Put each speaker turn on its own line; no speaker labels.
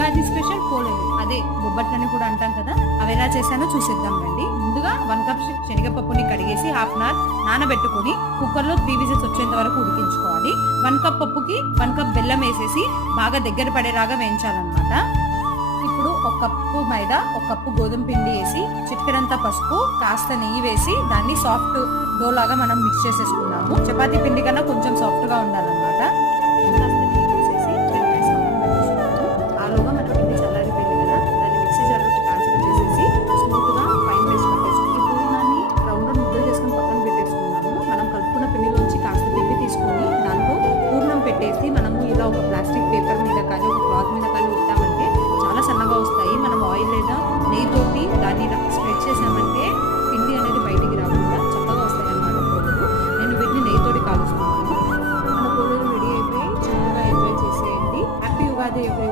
Ugadi special పోలేదు అదే బొబ్బట్లని కూడా అంటాం కదా అవి ఎలా చేశానో చూసిద్దాం రండి. ముందుగా వన్ కప్ శనగపప్పుని కడిగేసి హాఫ్ అన్ అవర్ నానబెట్టుకుని కుక్కర్లో త్రీ విజిల్స్ వచ్చేంత వరకు ఉడికించుకోవాలి. వన్ కప్ పప్పుకి వన్ కప్ బెల్లం వేసేసి బాగా దగ్గర పడేలాగా వేయించాలన్నమాట. ఇప్పుడు ఒక కప్పు మైదా ఒక కప్పు గోధుమ పిండి వేసి చిటికెడంతా పసుపు కాస్త నెయ్యి వేసి దాన్ని సాఫ్ట్ డో లాగా మనం మిక్స్ చేసేసుకున్నాము. చపాతీ పిండి కన్నా కొంచెం సాఫ్ట్గా ఉండాలి. Radhe everyone.